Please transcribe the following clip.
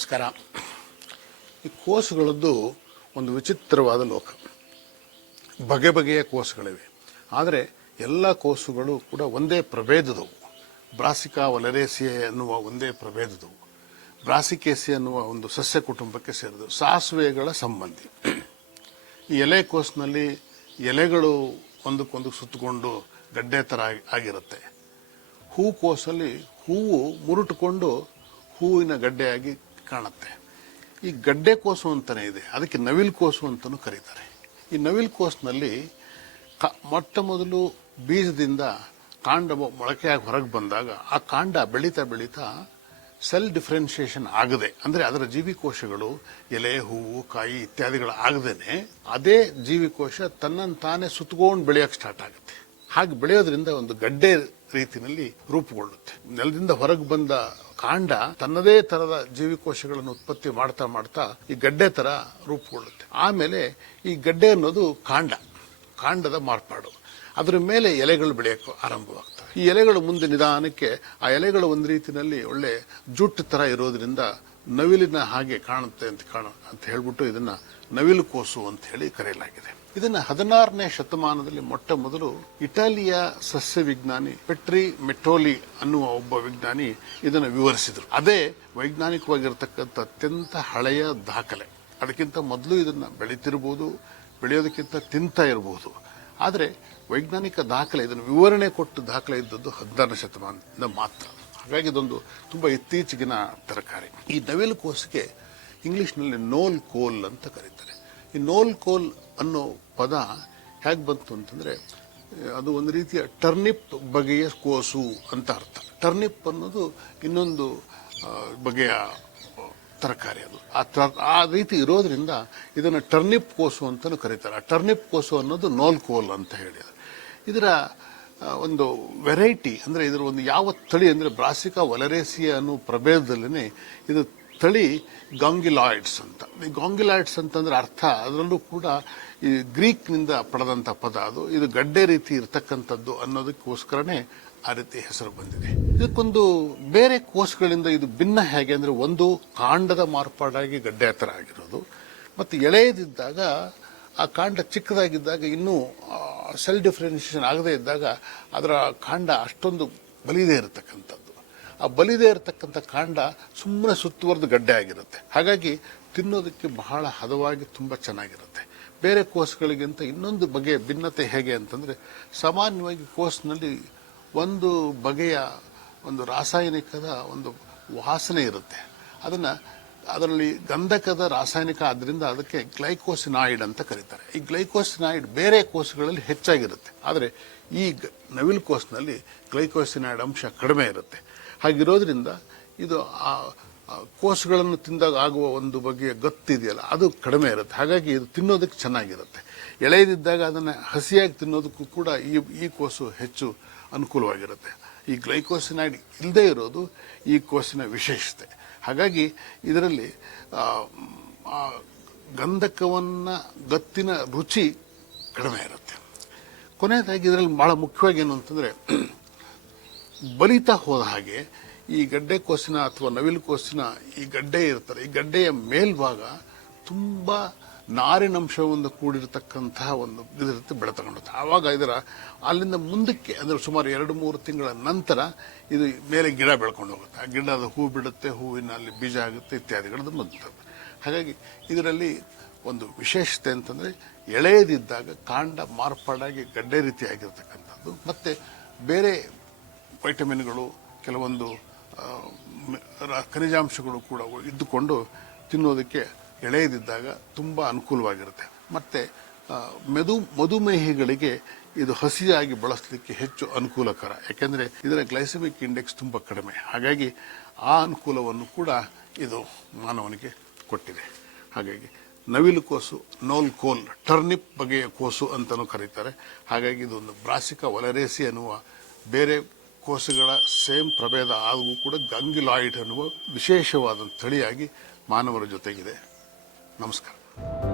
ನಮಸ್ಕಾರ. ಈ ಕೋಸುಗಳದ್ದು ಒಂದು ವಿಚಿತ್ರವಾದ ಲೋಕ. ಬಗೆ ಬಗೆಯ ಕೋಸುಗಳಿವೆ. ಆದರೆ ಎಲ್ಲ ಕೋಸುಗಳು ಕೂಡ ಒಂದೇ ಪ್ರಭೇದದವು. ಬ್ರಾಸಿಕಾ ವಲರೇಸಿಯೆ ಅನ್ನುವ ಒಂದೇ ಪ್ರಭೇದದವು. ಬ್ರಾಸಿಕೇಸಿ ಅನ್ನುವ ಒಂದು ಸಸ್ಯ ಕುಟುಂಬಕ್ಕೆ ಸೇರಿದವು. ಸಾಸುವೆಗಳ ಸಂಬಂಧಿ. ಈ ಎಲೆ ಕೋಸಿನಲ್ಲಿ ಎಲೆಗಳು ಒಂದಕ್ಕೊಂದು ಸುತ್ತಕೊಂಡು ಗಡ್ಡೆ ಥರ ಆಗಿ- ಆಗಿರುತ್ತೆ. ಹೂಕೋಸಲ್ಲಿ ಹೂವು ಮುರುಟುಕೊಂಡು ಹೂವಿನ ಗಡ್ಡೆಯಾಗಿ ಕಾಣುತ್ತೆ. ಈ ಗಡ್ಡೆ ಕೋಸು ಅಂತಲೇ ಇದೆ. ಅದಕ್ಕೆ ನವಿಲು ಕೋಸು ಅಂತಲೂ ಕರೀತಾರೆ. ಈ ನವಿಲು ಕೋಸಿನಲ್ಲಿ ಕ, ಮೊಟ್ಟ ಮೊದಲು ಬೀಜದಿಂದ ಕಾಂಡ ಮೊಳಕೆಯಾಗಿ ಹೊರಗೆ ಬಂದಾಗ ಆ ಕಾಂಡ ಬೆಳೀತಾ ಬೆಳೀತಾ ಸೆಲ್ ಡಿಫ್ರೆನ್ಷಿಯೇಷನ್ ಆಗದೆ. ಅಂದರೆ ಅದರ ಜೀವಿಕೋಶಗಳು, ಎಲೆ, ಹೂವು, ಕಾಯಿ ಇತ್ಯಾದಿಗಳು ಆಗದೇನೆ ಅದೇ ಜೀವಿಕೋಶ ತನ್ನನ್ನು ತಾನೇ ಸುತ್ತಕೊಂಡು ಬೆಳೆಯೋಕ್ಕೆ ಸ್ಟಾರ್ಟ್ ಆಗುತ್ತೆ. ಹಾಗೆ ಬೆಳೆಯೋದ್ರಿಂದ ಒಂದು ಗಡ್ಡೆ ರೀತಿಯಲ್ಲಿ ರೂಪುಗೊಳ್ಳುತ್ತೆ. ನೆಲದಿಂದ ಹೊರಗೆ ಬಂದ ಕಾಂಡ ತನ್ನದೇ ತರದ ಜೀವಿಕೋಶಗಳನ್ನು ಉತ್ಪತ್ತಿ ಮಾಡ್ತಾ ಮಾಡ್ತಾ ಈ ಗಡ್ಡೆ ತರ ರೂಪುಗೊಳ್ಳುತ್ತೆ. ಆಮೇಲೆ ಈ ಗಡ್ಡೆ ಅನ್ನೋದು ಕಾಂಡ, ಕಾಂಡದ ಮಾರ್ಪಾಡು. ಅದರ ಮೇಲೆ ಎಲೆಗಳು ಬೆಳೆಯಕ್ಕೆ ಆರಂಭವಾಗ್ತವೆ. ಈ ಎಲೆಗಳು ಮುಂದೆ ನಿಧಾನಕ್ಕೆ, ಆ ಎಲೆಗಳು ಒಂದು ರೀತಿಯಲ್ಲಿ ಒಳ್ಳೆ ಜುಟ್ಟು ತರ ಇರೋದ್ರಿಂದ ನವಿಲಿನ ಹಾಗೆ ಕಾಣುತ್ತೆ ಅಂತ ಕಾಣ, ಅಂತ ಹೇಳ್ಬಿಟ್ಟು ಇದನ್ನ ನವಿಲು ಕೋಸು ಅಂತ ಹೇಳಿ ಕರೆಯಲಾಗಿದೆ. ಇದನ್ನ ಹದಿನಾರನೇ ಶತಮಾನದಲ್ಲಿ ಮೊಟ್ಟ ಮೊದಲು ಇಟಾಲಿಯ ಸಸ್ಯ ವಿಜ್ಞಾನಿ ಪೆಟ್ರಿ ಮೆಟೋಲಿ ಅನ್ನುವ ಒಬ್ಬ ವಿಜ್ಞಾನಿ ಇದನ್ನು ವಿವರಿಸಿದರು. ಅದೇ ವೈಜ್ಞಾನಿಕವಾಗಿರತಕ್ಕಂಥ ಅತ್ಯಂತ ಹಳೆಯ ದಾಖಲೆ. ಅದಕ್ಕಿಂತ ಮೊದಲು ಇದನ್ನ ಬೆಳೀತಿರ್ಬೋದು, ಬೆಳೆಯೋದಕ್ಕಿಂತ ತಿಂತಾ ಇರಬಹುದು ಆದರೆ ವೈಜ್ಞಾನಿಕ ದಾಖಲೆ, ಇದನ್ನು ವಿವರಣೆ ಕೊಟ್ಟು ದಾಖಲೆ ಇದ್ದದ್ದು ಹದಿನಾರನೇ ಶತಮಾನದಿಂದ ಮಾತ್ರ. ಹಾಗಾಗಿ ಇದೊಂದು ತುಂಬಾ ಇತ್ತೀಚೆಗಿನ ತರಕಾರಿ. ಈ ನವಿಲು ಕೋಸಿಗೆ ಇಂಗ್ಲಿಷ್ನಲ್ಲಿ ನೋಲ್ ಕೋಲ್ ಅಂತ ಕರೀತಾರೆ. ಈ ನೋಲ್ ಕೋಲ್ ಅನ್ನೋ ಪದ ಹೇಗೆ ಬಂತು ಅಂತಂದ್ರೆ, ಅದು ಒಂದು ರೀತಿಯ ಟರ್ನಿಪ್ ಬಗೆಯ ಕೋಸು ಅಂತ ಅರ್ಥ. ಟರ್ನಿಪ್ ಅನ್ನೋದು ಇನ್ನೊಂದು ಬಗೆಯ ತರಕಾರಿ ಅದು. ಆ ಆ ರೀತಿ ಇರೋದ್ರಿಂದ ಇದನ್ನು ಟರ್ನಿಪ್ ಕೋಸು ಅಂತಲೂ ಕರೀತಾರೆ. ಆ ಟರ್ನಿಪ್ ಕೋಸು ಅನ್ನೋದು ನೋಲ್ ಕೋಲ್ ಅಂತ ಹೇಳಿ. ಇದರ ಒಂದು ವೆರೈಟಿ ಅಂದರೆ ಇದರ ಒಂದು ಯಾವ ತಳಿ ಅಂದರೆ ಬ್ರಾಸಿಕಾ ವಲರೇಸಿಯ ಅನ್ನೋ ಪ್ರಭೇದದಲ್ಲೇ ಇದು ತಳಿ ಗಾಂಗಿಲಾಯ್ಡ್ಸ್ ಅಂತ. ಈ ಗಾಂಗಿಲಾಯ್ಡ್ಸ್ ಅಂತಂದ್ರೆ ಅರ್ಥ, ಅದರಲ್ಲೂ ಕೂಡ ಈ ಗ್ರೀಕ್ನಿಂದ ಪಡೆದಂತ ಪದ ಅದು. ಇದು ಗಡ್ಡೆ ರೀತಿ ಇರತಕ್ಕಂಥದ್ದು ಅನ್ನೋದಕ್ಕೋಸ್ಕರನೇ ಆ ರೀತಿ ಹೆಸರು ಬಂದಿದೆ. ಇದಕ್ಕೊಂದು ಬೇರೆ ಕೋಸುಗಳಿಂದ ಇದು ಭಿನ್ನ ಹೇಗೆ ಅಂದರೆ ಒಂದು ಕಾಂಡದ ಮಾರ್ಪಾಡಾಗಿ ಗಡ್ಡೆ ಥರ ಆಗಿರೋದು. ಮತ್ತು ಎಳೆಯದಿದ್ದಾಗ, ಆ ಕಾಂಡ ಚಿಕ್ಕದಾಗಿದ್ದಾಗ ಇನ್ನೂ ಸೆಲ್ ಡಿಫ್ರೆನ್ಸಿಯೇಷನ್ ಆಗದೇ ಇದ್ದಾಗ ಅದರ ಕಾಂಡ ಅಷ್ಟೊಂದು ಬಲಿದೇ ಇರತಕ್ಕಂಥದ್ದು. ಆ ಬಲಿದೆ ಇರತಕ್ಕಂಥ ಕಾಂಡ ಸುಮ್ಮನೆ ಸುತ್ತುವರೆದು ಗಡ್ಡೆ ಆಗಿರುತ್ತೆ. ಹಾಗಾಗಿ ತಿನ್ನೋದಕ್ಕೆ ಬಹಳ ಹದವಾಗಿ ತುಂಬ ಚೆನ್ನಾಗಿರುತ್ತೆ. ಬೇರೆ ಕೋಸುಗಳಿಗಿಂತ ಇನ್ನೊಂದು ಬಗೆಯ ಭಿನ್ನತೆ ಹೇಗೆ ಅಂತಂದರೆ, ಸಾಮಾನ್ಯವಾಗಿ ಕೋಸ್ನಲ್ಲಿ ಒಂದು ಬಗೆಯ ಒಂದು ರಾಸಾಯನಿಕದ ಒಂದು ವಾಸನೆ ಇರುತ್ತೆ. ಅದನ್ನು, ಅದರಲ್ಲಿ ಗಂಧಕದ ರಾಸಾಯನಿಕ ಆದ್ದರಿಂದ ಅದಕ್ಕೆ ಗ್ಲೈಕೋಸಿನಾಯ್ಡ್ ಅಂತ ಕರೀತಾರೆ. ಈ ಗ್ಲೈಕೋಸಿನಾಯ್ಡ್ ಬೇರೆ ಕೋಸುಗಳಲ್ಲಿ ಹೆಚ್ಚಾಗಿರುತ್ತೆ. ಆದರೆ ಈ ನವಿಲ್ ಕೋಸ್ನಲ್ಲಿ ಗ್ಲೈಕೋಸಿನಾಯ್ಡ್ ಅಂಶ ಕಡಿಮೆ ಇರುತ್ತೆ. ಹಾಗಿರೋದ್ರಿಂದ ಇದು ಆ ಕೋಸುಗಳನ್ನು ತಿಂದಾಗ ಆಗುವ ಒಂದು ಬಗೆಯ ಗತ್ತಿದೆಯಲ್ಲ, ಅದು ಕಡಿಮೆ ಇರುತ್ತೆ. ಹಾಗಾಗಿ ಇದು ತಿನ್ನೋದಕ್ಕೆ ಚೆನ್ನಾಗಿರುತ್ತೆ. ಎಳೆಯದಿದ್ದಾಗ ಅದನ್ನು ಹಸಿಯಾಗಿ ತಿನ್ನೋದಕ್ಕೂ ಕೂಡ ಈ ಈ ಕೋಸು ಹೆಚ್ಚು ಅನುಕೂಲವಾಗಿರುತ್ತೆ. ಈ ಗ್ಲೈಕೋಸಿನೈಡ್ ಇಲ್ಲದೇ ಇರೋದು ಈ ಕೋಸಿನ ವಿಶೇಷತೆ. ಹಾಗಾಗಿ ಇದರಲ್ಲಿ ಗಂಧಕವನ್ನ, ಗತ್ತಿನ ರುಚಿ ಕಡಿಮೆ ಇರುತ್ತೆ. ಕೊನೆಯದಾಗಿ ಇದರಲ್ಲಿ ಬಹಳ ಮುಖ್ಯವಾಗಿ ಏನು ಅಂತಂದ್ರೆ ಬಲಿತಾ ಹೋದ ಹಾಗೆ ಈ ಗಡ್ಡೆ ಕೋಸಿನ ಅಥವಾ ನವಿಲು ಕೋಸಿನ ಈ ಗಡ್ಡೆ ಇರ್ತಾರೆ. ಈ ಗಡ್ಡೆಯ ಮೇಲ್ಭಾಗ ತುಂಬ ನಾರಿನಂಶವನ್ನು ಕೂಡಿರತಕ್ಕಂತಹ ಒಂದು ಇದಿರುತ್ತೆ, ಬೆಳೆ ತಗೊಂಡುತ್ತೆ ಆವಾಗ ಇದರ ಅಲ್ಲಿಂದ ಮುಂದಕ್ಕೆ, ಅಂದರೆ ಸುಮಾರು ಎರಡು ಮೂರು ತಿಂಗಳ ನಂತರ ಇದು ಮೇಲೆ ಗಿಡ ಬೆಳ್ಕೊಂಡು ಹೋಗುತ್ತೆ. ಆ ಗಿಡದ ಹೂ ಬಿಡುತ್ತೆ, ಹೂವಿನ ಅಲ್ಲಿ ಬೀಜ ಆಗುತ್ತೆ, ಇತ್ಯಾದಿಗಳದ್ದು ಬಂದಿರ್ತದೆ ಹಾಗಾಗಿ ಇದರಲ್ಲಿ ಒಂದು ವಿಶೇಷತೆ ಅಂತಂದರೆ ಎಳೆಯದಿದ್ದಾಗ ಕಾಂಡ ಮಾರ್ಪಾಡಾಗಿ ಗಡ್ಡೆ ರೀತಿಯಾಗಿರ್ತಕ್ಕಂಥದ್ದು. ಮತ್ತೆ ಬೇರೆ ವೈಟಮಿನ್ಗಳು, ಕೆಲವೊಂದು ಖನಿಜಾಂಶಗಳು ಕೂಡ ಇದ್ದುಕೊಂಡು ತಿನ್ನೋದಕ್ಕೆ ಎಳೆಯದಿದ್ದಾಗ ತುಂಬ ಅನುಕೂಲವಾಗಿರುತ್ತೆ. ಮತ್ತು ಮೆದು ಮಧುಮೇಹಿಗಳಿಗೆ ಇದು ಹಸಿಯಾಗಿ ಬಳಸಲಿಕ್ಕೆ ಹೆಚ್ಚು ಅನುಕೂಲಕರ. ಯಾಕೆಂದರೆ ಇದರ ಗ್ಲೈಸಮಿಕ್ ಇಂಡೆಕ್ಸ್ ತುಂಬ ಕಡಿಮೆ. ಹಾಗಾಗಿ ಆ ಅನುಕೂಲವನ್ನು ಕೂಡ ಇದು ಮಾನವನಿಗೆ ಕೊಟ್ಟಿದೆ. ಹಾಗಾಗಿ ನವಿಲು ಕೋಸು ನೋಲ್ ಕೋಲ್ ಟರ್ನಿಪ್ ಬಗೆಯ ಕೋಸು ಅಂತಲೂ ಕರೀತಾರೆ. ಹಾಗಾಗಿ ಇದೊಂದು ಬ್ರಾಸಿಕ ಒಲರೇಸಿ ಅನ್ನುವ ಬೇರೆ ಕೋಸುಗಳ ಸೇಮ್ ಪ್ರಭೇದ ಆದರೂ ಕೂಡ ಗಂಗಿಲಾಯ್ಡ್ ಅನ್ನುವ ವಿಶೇಷವಾದ ತಳಿಯಾಗಿ ಮಾನವರ ಜೊತೆಗಿದೆ. ನಮಸ್ಕಾರ.